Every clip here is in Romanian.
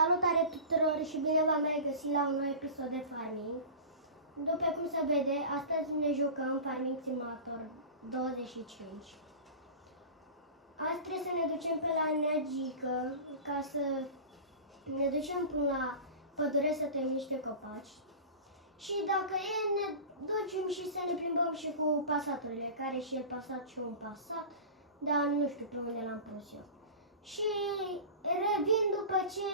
Salutare tuturor și bine v-am regăsit la un nou episod de Farming. După cum se vede, astăzi ne jucăm Farming Simulator 25. Azi trebuie să ne ducem pe la Neagică ca să ne ducem până la pădure să tăiem niște copaci. Și dacă e, ne ducem și să ne plimbăm și cu pasaturile, care și el pasat și un pasat, dar nu știu pe unde l-am pus eu. Și revin după ce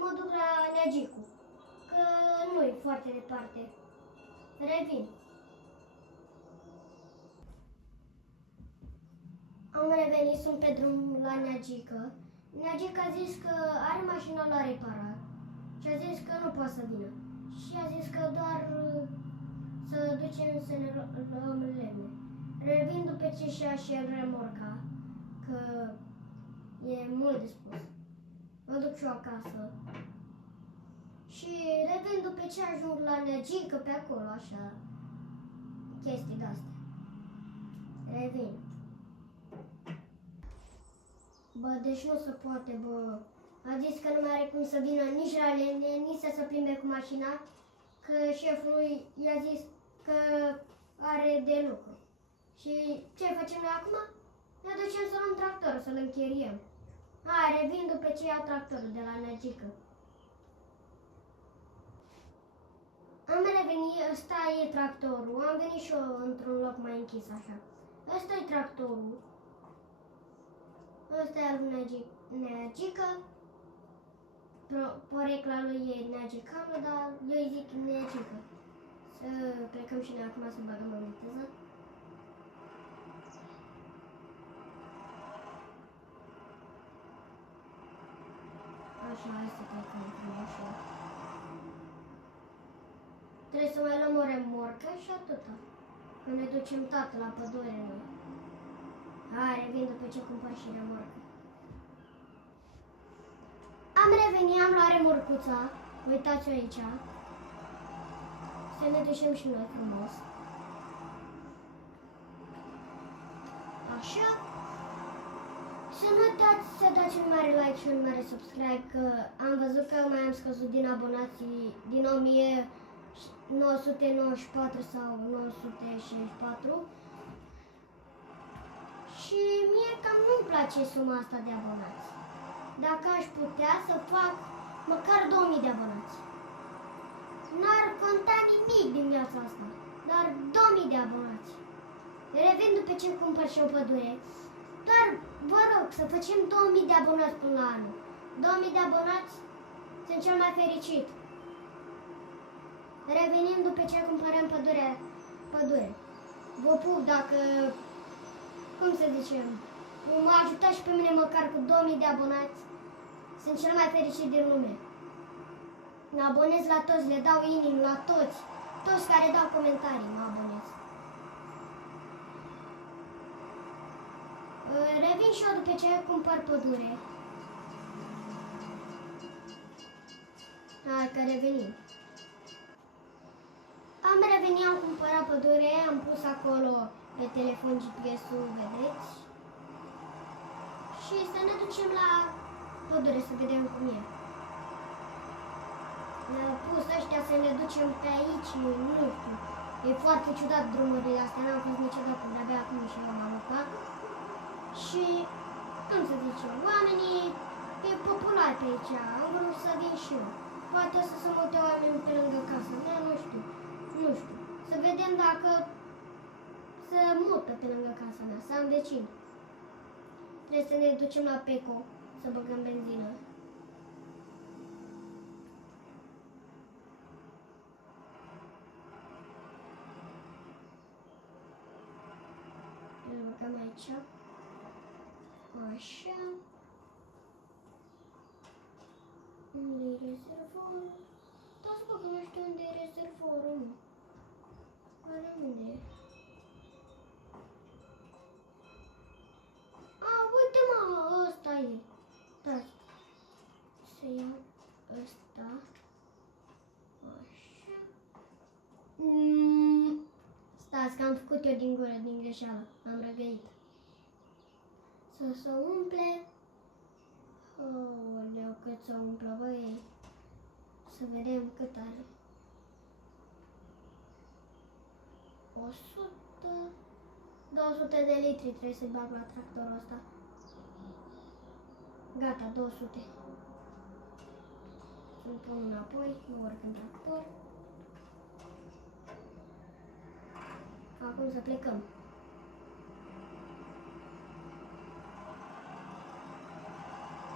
mă duc la Neagicu, că nu e foarte departe. Revin. Am revenit, sunt pe drum la Neagică. Neagică a zis că are mașina la reparat și a zis că nu poate să vină. Și a zis că doar să ducem să ne luăm lemne. Revin după ce și-a și el remorca, că e mult de spus. Mă duc și eu acasă. Și revin după ce ajung la Neagică pe acolo, așa, chestii de-astea. Revin. Bă, deci nu se poate, bă. A zis că nu mai are cum să vină nici la lemne, nici să se plimbe cu mașina, că șeful i-a zis că are de lucru. Și ce facem noi acum? Ne ducem să luăm tractorul, să-l închiriem. Revin după ce iau tractorul de la Neagică. Am revenit, ăsta e tractorul. Am venit și eu într-un loc mai închis, așa. Ăsta e tractorul. Ăsta e al Neagică. Porecla lui e Neagicană, dar eu îi zic Neagică. Să plecăm și noi acum să băgăm în viteză. Așa, hai să plecăm frumos. Trebuie să mai luăm o remorcă și atâta. Că ne ducem tată la pădure noi. Revin după ce cumpăr și remorcă. Am revenit, am luat remorcuța. Uitați-o aici. Să ne ducem și noi frumos. Așa. Să nu uitați să dați un mare like și un mare subscribe, că am văzut că mai am scăzut din abonații din 1994 sau 964. Și mie cam nu-mi place suma asta de abonați. Dacă aș putea să fac măcar 2000 de abonați. N-ar conta nimic din viața asta, dar 2000 de abonați. Revin după ce cumpăr și o pădure. Dar vă rog să facem 2000 de abonați până la anul. 2000 de abonați, sunt cel mai fericit. Revenim după ce cumpărăm pădure. Vă pup dacă, cum să zicem, mă ajutați și pe mine măcar cu 2000 de abonați. Sunt cel mai fericit din lume. Mă abonez la toți, le dau inimi la toți. Toți care dau comentarii mă abonez. Revin și eu după ce cumpăr pădure. Hai că revenim. Am revenit, am cumpărat pădure, am pus acolo pe telefon GPS-ul, vedeți? Și să ne ducem la pădure să vedem cum e. Ne-au pus ăștia să ne ducem pe aici, nu știu. E foarte ciudat drumurile astea, n-am fost niciodată, de-abia acum și eu m-am ocupat. Și, cum să zicem, oamenii e popular pe aici, am vrut să vin și eu. Poate o să se mute oameni pe lângă casă, dar nu știu. Să vedem dacă se mută pe lângă casa mea, să am vecini. Trebuie să ne ducem la Peco, să băgăm benzină. Le băgăm aici. Așa. Unde e rezervorul? Dați bă că nu știu unde e rezervorul, mă. Oare unde e? Uite mă, ăsta e. Dați. Să iau ăsta. Așa. Stați că am făcut eu din gură, din greșeală. Am răgăit. Să se umple. Aoleu, cât să umplă, băi. Să vedem cât are. 100... 200 de litri trebuie să-i bag la tractorul ăsta. Gata, 200. Îl pun înapoi, nu urc în tractor. Acum să plecăm.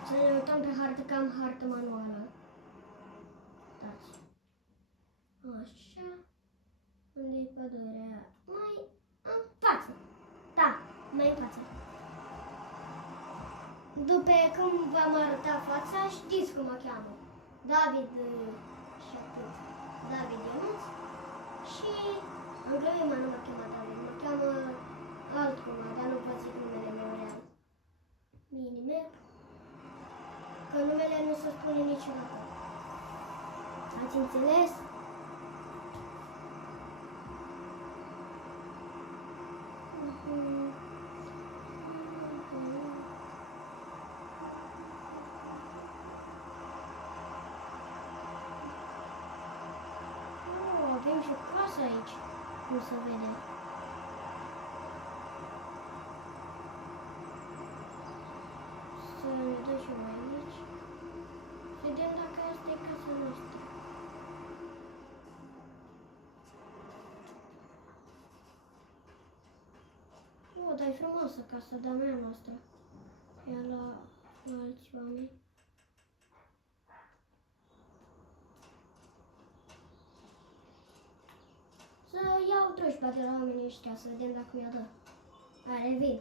Să ne uităm pe hartă, că am hartă manuală. Stați. Așa. Unde-i pădurea? Mai în față. Da, mai în față. După cum v-am arătat fața, știți cum mă cheamă. David și atât. David Ionuț. Și în glumă nu mă cheamă David, mă cheamă altcumva, dar nu pot zic numele meu real. Minimap. Că numele nu se spune niciodată. Ați înțeles? Avem și o casă aici, cum se vede. Să ne ducem aici. Vedem dacă asta e casa noastră. O, dar e frumoasă casa de-a mea noastră. Ia la alți oameni. Să iau drojba de la oamenii ăștia, să vedem dacă mi-o dă. Revin.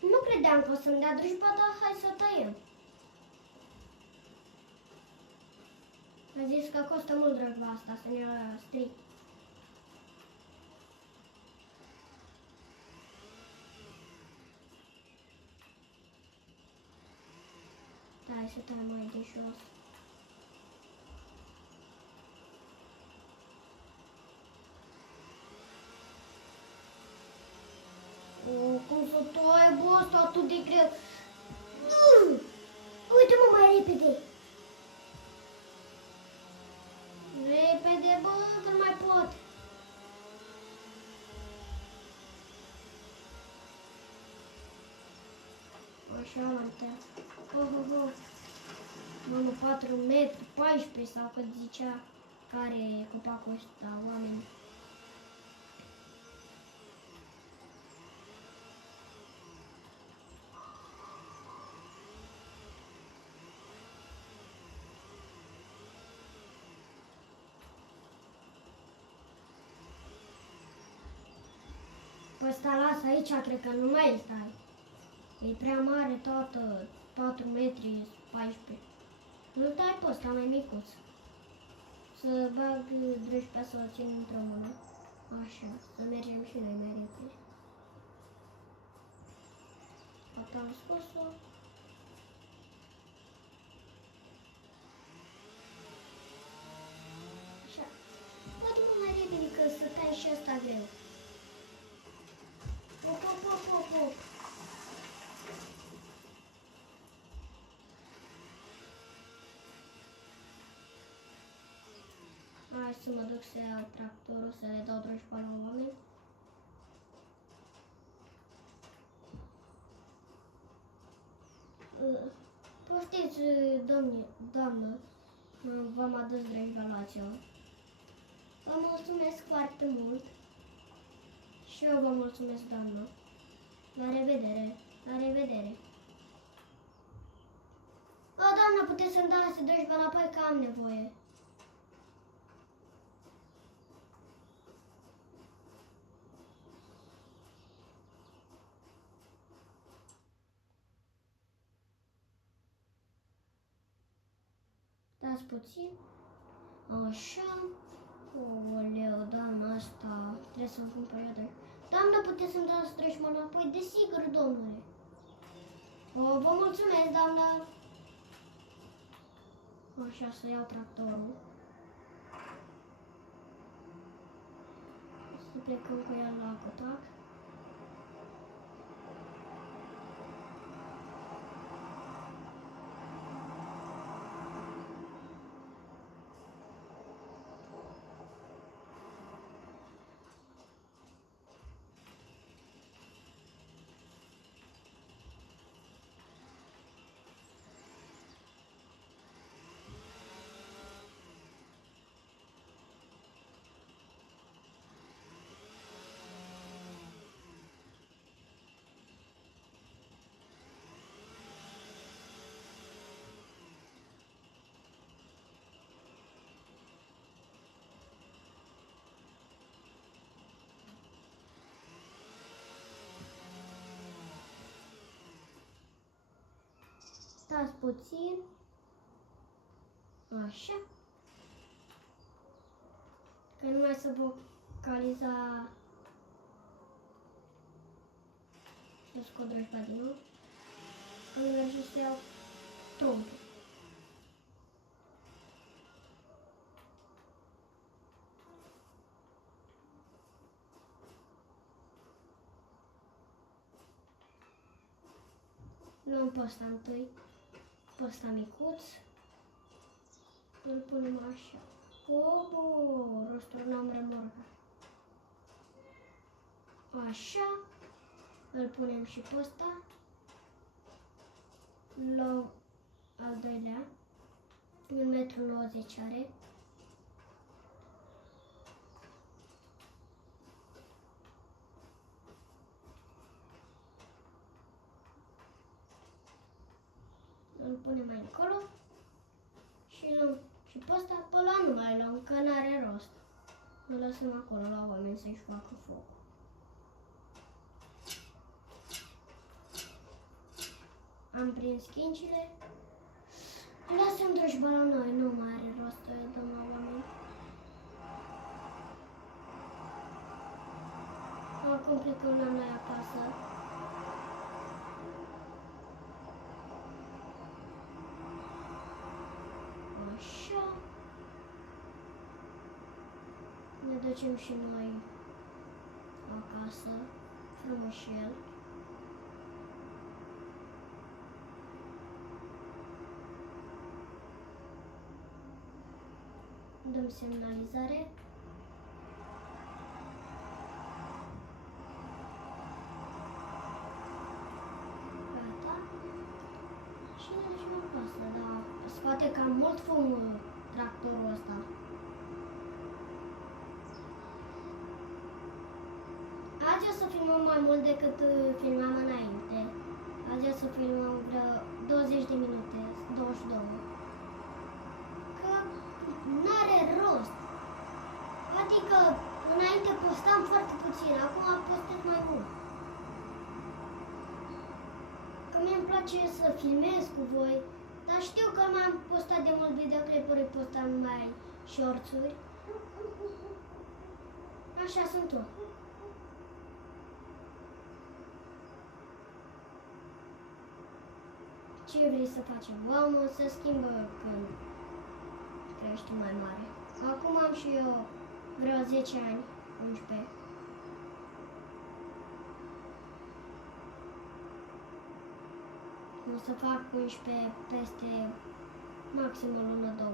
Nu credeam că o să-mi dea drojba, dar hai să tăiem. A zis că costă mult drojba asta, să ne stric. Da, hai să tăiem mai de jos. Cum să tai, bă, asta atât de greu. Uite-mă mai repede. Repede, bă, că nu mai pot. Așa l-am tăiat. Mamă, 4 metri, 14 sau cât zicea care e copacul ăsta, oameni. Păi ăsta las aici, cred că nu mai stai. E prea mare toată, 4 metri, 14. Nu-l tai pe ăsta mai micuț. Să bag drăjpea să o țin într-o mână. Așa, să mergem și noi mai repede. Gata, am scos-o. Așa. Poate mai repede că să tai și ăsta greu. Hop. Hai să mă duc să iau tractorul, să le dau drojba la oameni. Poftiți, doamnă, v-am adus drojba la ceva. Vă mulțumesc foarte mult. Și eu vă mulțumesc, doamnă. La revedere, la revedere. O, doamnă, puteți să-mi dați drojba înapoi că am nevoie. Dați puțin. Așa. Oleu, doamna asta, trebuie să-mi pun perioada. Doamnă, puteți să-mi dați drojba înapoi? Desigur, domnule. O, vă mulțumesc, doamnă. Așa, să iau tractorul. Să plecăm cu el la cotac. Stați puțin. Așa. Că nu mai se vocaliza. Să scot drăjba din nou. Că nu merge să iau trompul. Luăm pe ăsta întâi, pe ăsta micuț, îl punem așa. Rosturnăm remorca. Așa, îl punem și pe ăsta. Luăm al doilea, 1,90 m are. Îl punem mai încolo și luăm și pe ăsta, pe ăla nu mai luăm, că n-are rost. Îl lăsăm acolo la oameni să-și facă foc. Am prins chingile. Lasăm drăjba la noi, nu mai are rost să dăm la oameni. Acum plecăm la noi acasă. Așa. Ne ducem și noi acasă, frumușel. Dăm semnalizare. Gata. Și ne ducem acasă, dar se poate cam mult fum tractorul ăsta. Azi o să filmăm mai mult decât filmam înainte. Azi o să filmăm vreo 20 de minute, 22. Că n-are rost. Adică înainte postam foarte puțin, acum postez mai mult. Că mie îmi place să filmez cu voi, dar știu că m-am postat de mult videoclipuri, postam mai shorts-uri. Așa sunt eu. Ce vrei să facem? Omul se schimbă când crești mai mare. Acum am și eu vreo 10 ani, 11. O să fac 11 peste maxim o lună, 2.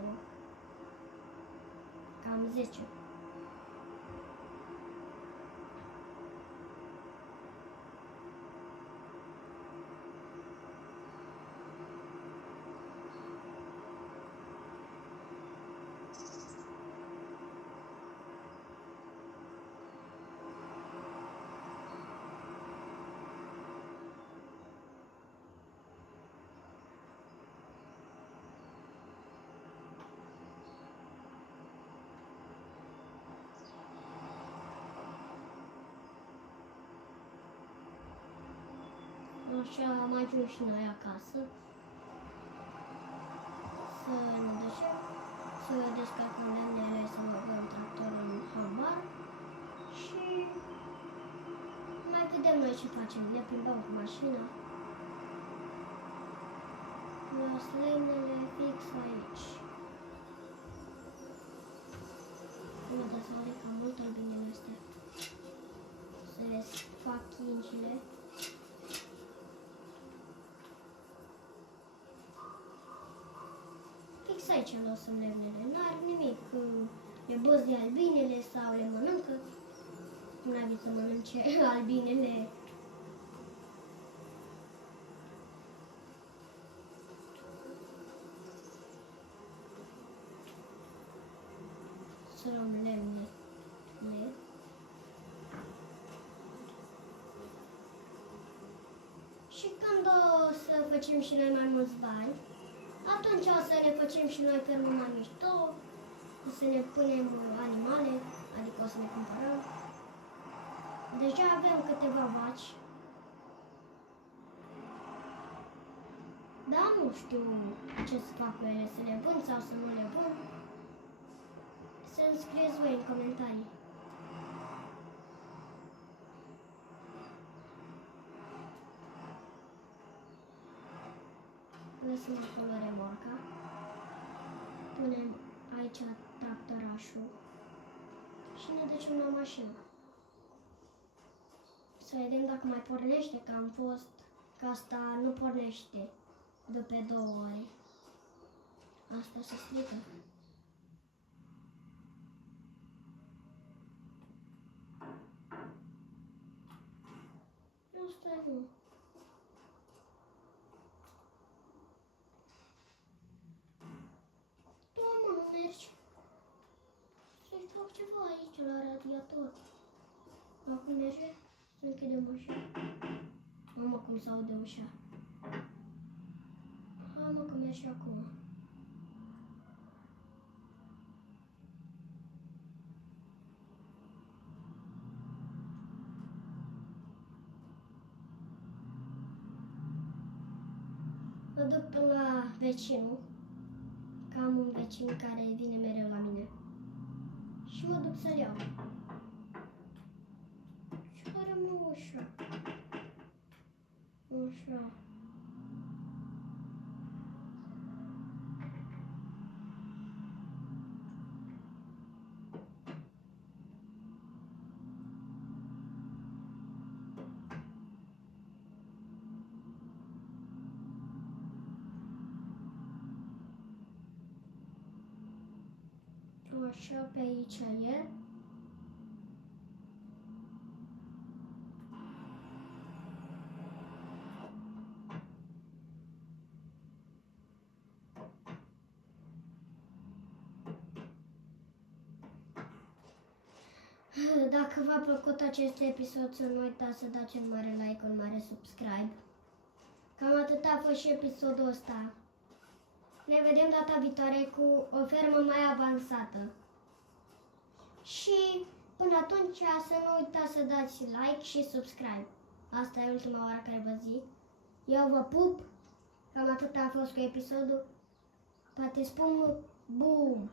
Cam 10. Așa am ajuns și noi acasă. Să ne ducem, să descărcăm lemnele, să băgăm tractorul în hambar și mai vedem noi ce facem. Ne plimbăm cu mașina. Las lemnele fix aici. Nu dă să vede cam mult albinele astea. Să le fac chingile. Fix aici lăsăm lemnele, n-are nimic, le băzi de albinele sau le mănâncă. N-ai să mănânce albinele. Să luăm lemne. Și când o să facem și noi mai mulți bani, atunci o să ne facem și noi fermă mai mișto, o să ne punem animale, adică o să ne cumpărăm. Deja avem câteva vaci. Dar nu știu ce să fac cu ele, să le vând sau să nu le vând. Să-mi scrieți voi în comentarii. Lăsăm acolo remorca. Punem aici tractorașul și ne ducem la mașină. Să vedem dacă mai pornește, că am fost, că asta nu pornește după 2 ore. Asta se strică. Asta nu. Doamne, nu mergi. Să-i fac ceva aici la radiator. Acum merge? Să închidem ușa. Mamă, cum s-aude ușa. Mamă, că merge acum. Mă duc până la vecinul, că am un vecin care vine mereu la mine. Și mă duc să-l iau. Și care mă ușa. Ușa. Așa, pe aici e. Dacă v-a plăcut acest episod, să nu uitați să dați un mare like, un mare subscribe. Cam atât a fost și episodul ăsta. Ne vedem data viitoare cu o fermă mai avansată. Și până atunci să nu uitați să dați like și subscribe. Asta e ultima oară care vă zic. Eu vă pup. Cam atât a fost cu episodul. Poate spun boom.